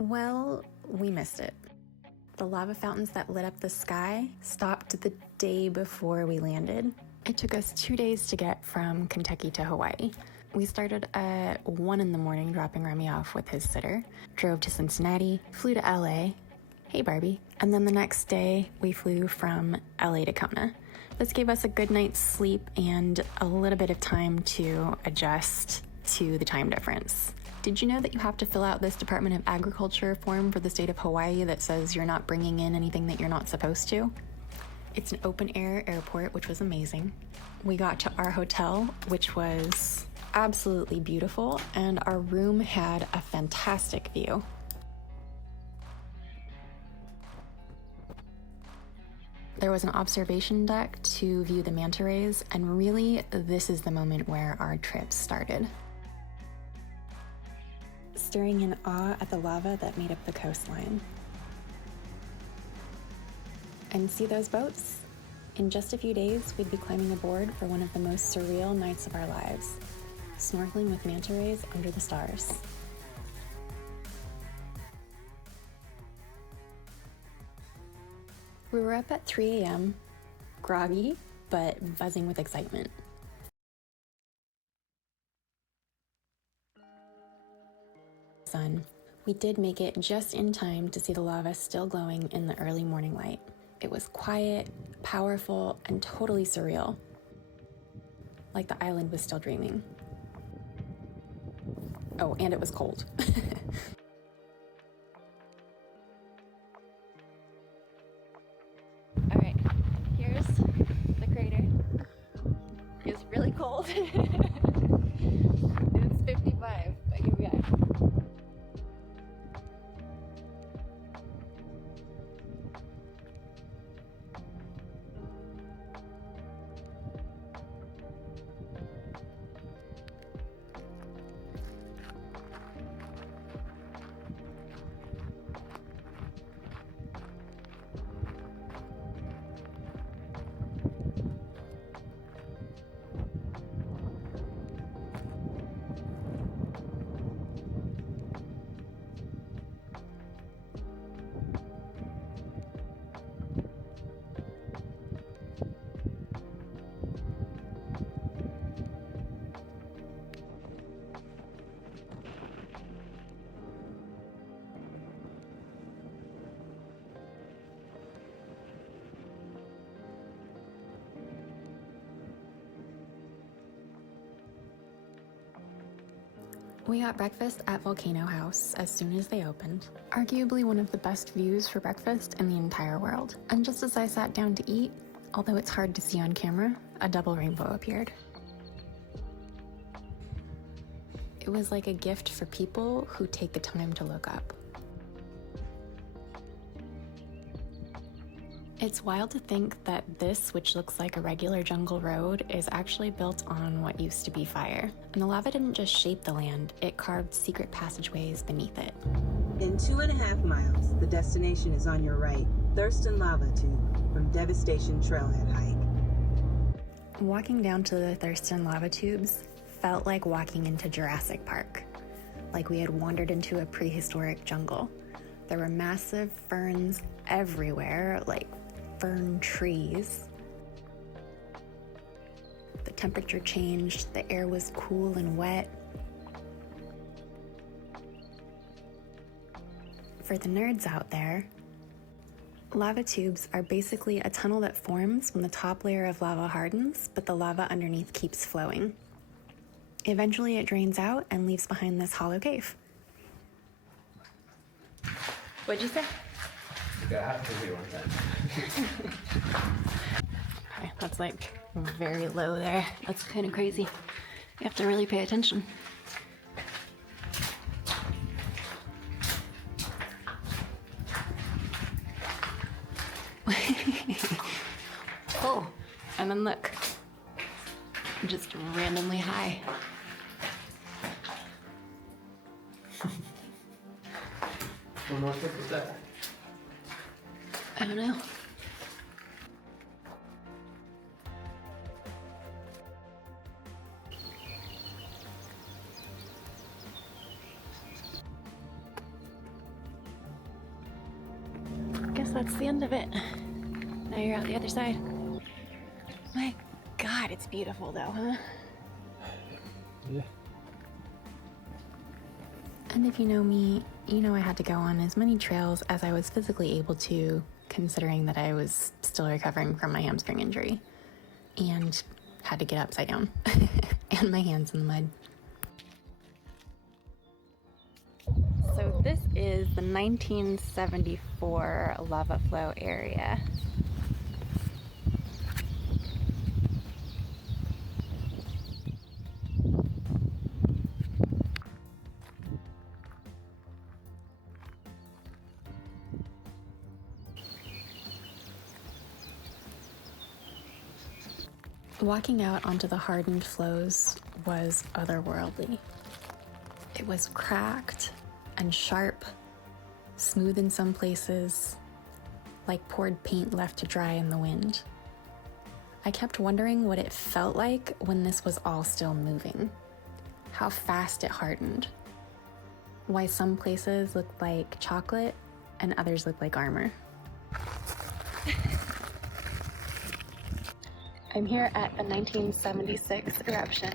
Well, we missed it. The lava fountains that lit up the sky stopped the day before we landed. It took us 2 days to get from Kentucky to Hawaii. We started at 1 in the morning, dropping Remy off with his sitter, drove to Cincinnati, flew to LA, hey Barbie, and then the next day we flew from LA to Kona. This gave us a good night's sleep and a little bit of time to adjust to the time difference. Did you know that you have to fill out this Department of Agriculture form for the state of Hawaii that says you're not bringing in anything that you're not supposed to? It's an open-air airport, which was amazing. We got to our hotel, which was absolutely beautiful, and our room had a fantastic view. There was an observation deck to view the manta rays, and really, this is the moment where our trip started. Staring in awe at the lava that made up the coastline. And see those boats? In just a few days, we'd be climbing aboard for one of the most surreal nights of our lives, snorkeling with manta rays under the stars. We were up at 3 a.m., groggy, but buzzing with excitement. Sun. We did make it just in time to see the lava still glowing in the early morning light. It was quiet, powerful, and totally surreal. Like the island was still dreaming. Oh, and it was cold. All right, here's the crater. It's really cold. It's 55, but here we are. We got breakfast at Volcano House as soon as they opened. Arguably one of the best views for breakfast in the entire world. And just as I sat down to eat, although it's hard to see on camera, a double rainbow appeared. It was like a gift for people who take the time to look up. It's wild to think that this, which looks like a regular jungle road, is actually built on what used to be fire. And the lava didn't just shape the land, it carved secret passageways beneath it. In 2.5 miles, the destination is on your right, Thurston Lava Tube from Devastation Trailhead Hike. Walking down to the Thurston lava tubes felt like walking into Jurassic Park, like we had wandered into a prehistoric jungle. There were massive ferns everywhere, like fern trees. The temperature changed, the air was cool and wet. For the nerds out there, lava tubes are basically a tunnel that forms when the top layer of lava hardens, but the lava underneath keeps flowing. Eventually it drains out and leaves behind this hollow cave. What'd you say? Yeah, I have to do one time. Okay, that's like very low there. That's kind of crazy. You have to really pay attention. Oh, and then look, just randomly high. What more trick is that? I don't know. that's the end of it. Now you're out the other side. My God, it's beautiful though, huh? Yeah. And if you know me, you know I had to go on as many trails as I was physically able to, considering that I was still recovering from my hamstring injury and had to get upside down and my hands in the mud. So this is the 1974 lava flow area. Walking out onto the hardened flows was otherworldly. It was cracked and sharp, smooth in some places, like poured paint left to dry in the wind. I kept wondering what it felt like when this was all still moving, how fast it hardened, why some places looked like chocolate and others looked like armor. I'm here at the 1976 eruption,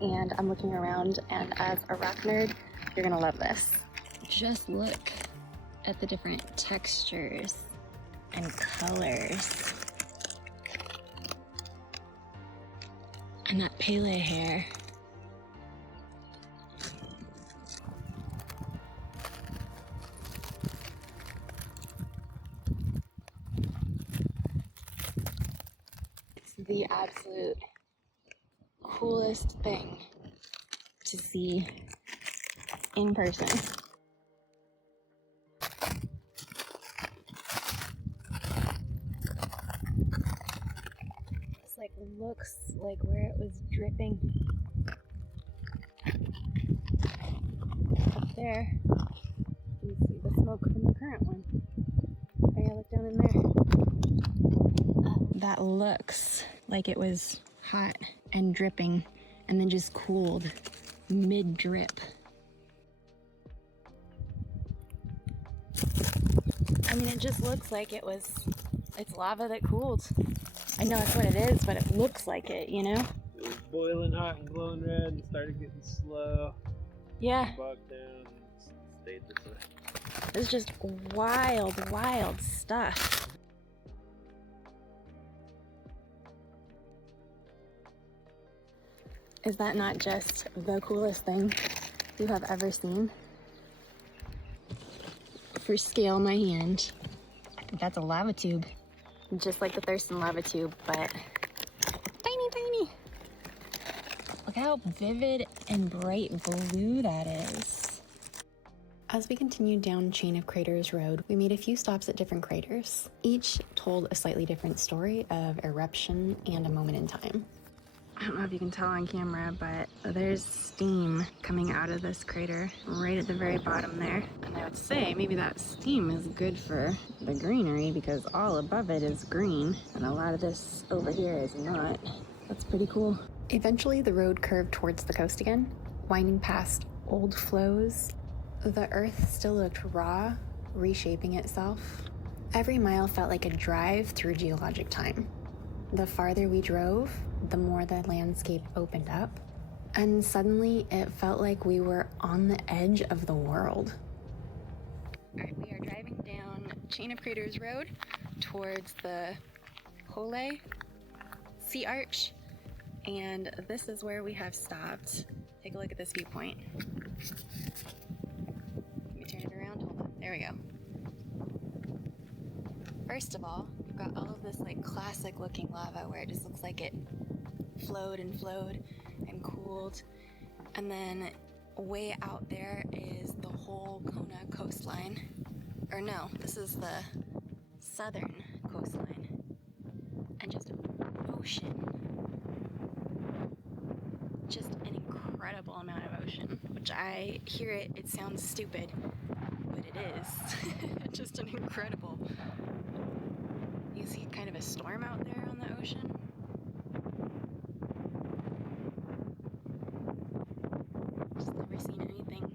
and I'm looking around, and as a rock nerd, you're gonna love this. Just look at the different textures and colors. And that Pele hair. The absolute coolest thing to see in person. This like looks like where it was dripping. Up there, you can see the smoke from the current one. Oh yeah, look down in there. That looks like it was hot and dripping and then just cooled mid-drip. I mean, it just looks like it's lava that cooled. I know that's what it is, but it looks like it, you know? It was boiling hot and glowing red and started getting slow. Yeah. Bogged down and stayed this way. It's just wild, wild stuff. Is that not just the coolest thing you have ever seen? For scale, my hand, I think that's a lava tube. Just like the Thurston lava tube, but tiny, tiny. Look how vivid and bright blue that is. As we continued down Chain of Craters Road, we made a few stops at different craters. Each told a slightly different story of eruption and a moment in time. I don't know if you can tell on camera, but there's steam coming out of this crater right at the very bottom there. And I would say maybe that steam is good for the greenery because all above it is green and a lot of this over here is not. That's pretty cool. Eventually the road curved towards the coast again, winding past old flows. The earth still looked raw, reshaping itself. Every mile felt like a drive through geologic time. The farther we drove, the more the landscape opened up, and suddenly it felt like we were on the edge of the world. All right, we are driving down Chain of Craters Road towards the Hōlei Sea Arch, and this is where we have stopped. Take a look at this viewpoint. Let me turn it around. Hold on. There we go. First of all, we've got all of this like classic looking lava where it just looks like it flowed and cooled. And then way out there is the whole Kona coastline. Or no, this is the southern coastline. And just ocean. Just an incredible amount of ocean, which I hear it sounds stupid, but it is. Just an incredible. You see kind of a storm out there on the ocean. Just never seen anything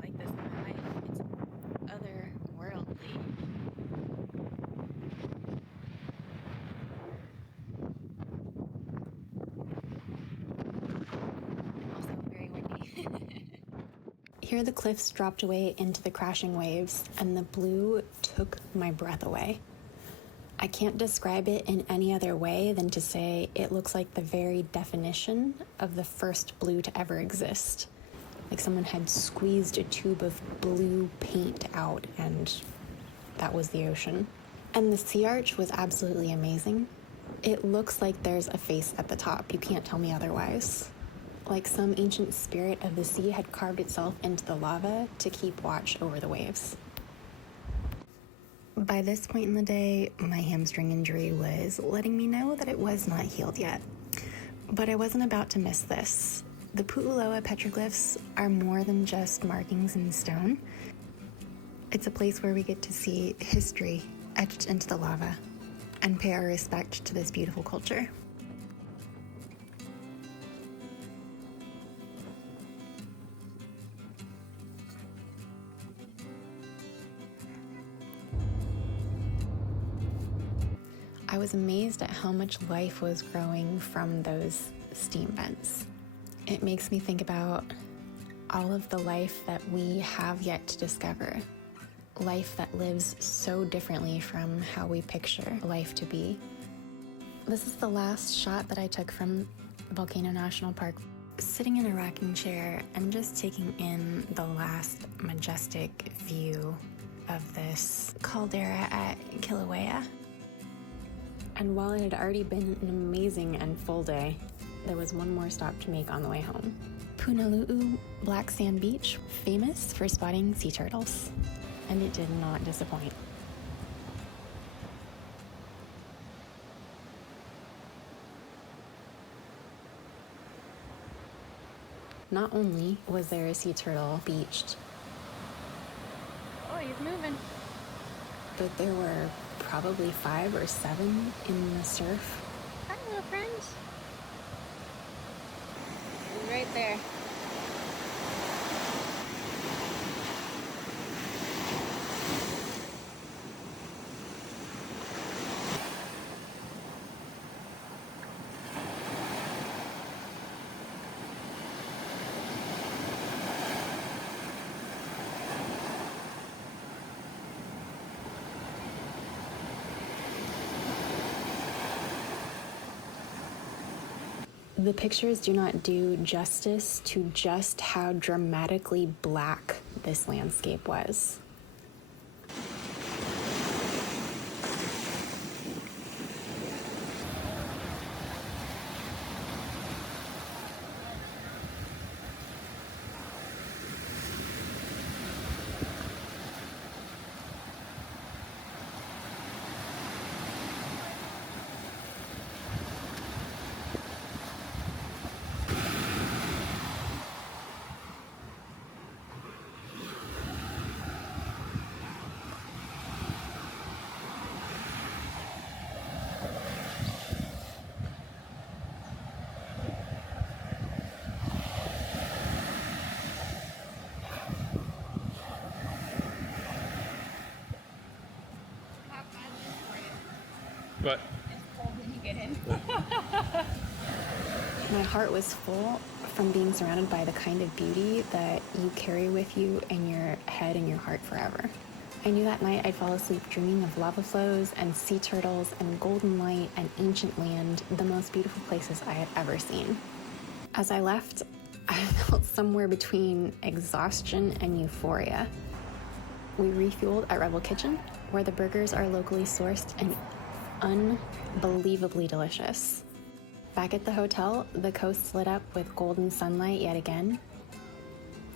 like this in my life. It's otherworldly. Here the cliffs dropped away into the crashing waves, and the blue took my breath away. I can't describe it in any other way than to say it looks like the very definition of the first blue to ever exist. Like someone had squeezed a tube of blue paint out, and that was the ocean. And the sea arch was absolutely amazing. It looks like there's a face at the top. You can't tell me otherwise. Like some ancient spirit of the sea had carved itself into the lava to keep watch over the waves. By this point in the day, my hamstring injury was letting me know that it was not healed yet. But I wasn't about to miss this. The Pu'uloa Petroglyphs are more than just markings in stone. It's a place where we get to see history etched into the lava and pay our respect to this beautiful culture. I was amazed at how much life was growing from those steam vents. It makes me think about all of the life that we have yet to discover. Life that lives so differently from how we picture life to be. This is the last shot that I took from Volcano National Park. Sitting in a rocking chair and just taking in the last majestic view of this caldera at Kilauea. And while it had already been an amazing and full day, there was one more stop to make on the way home. Punalu'u Black Sand Beach, famous for spotting sea turtles. And it did not disappoint. Not only was there a sea turtle beached, oh, he's moving. but there were probably 5 or 7 in the surf. Hi, little friend. He's right there. The pictures do not do justice to just how dramatically black this landscape was. What? It's cold when you get in. My heart was full from being surrounded by the kind of beauty that you carry with you in your head and your heart forever. I knew that night I'd fall asleep dreaming of lava flows and sea turtles and golden light and ancient land, the most beautiful places I had ever seen. As I left, I felt somewhere between exhaustion and euphoria. We refueled at Rebel Kitchen, where the burgers are locally sourced and unbelievably delicious. Back at the hotel, the coast lit up with golden sunlight yet again.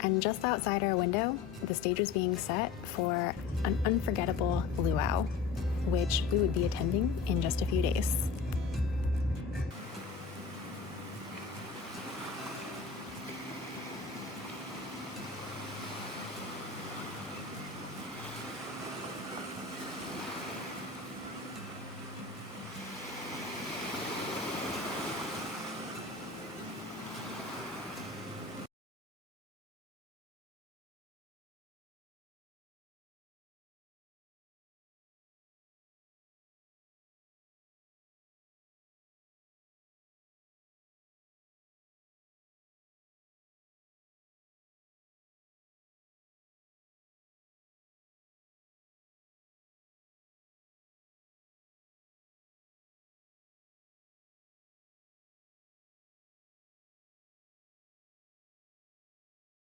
And just outside our window, the stage was being set for an unforgettable luau, which we would be attending in just a few days.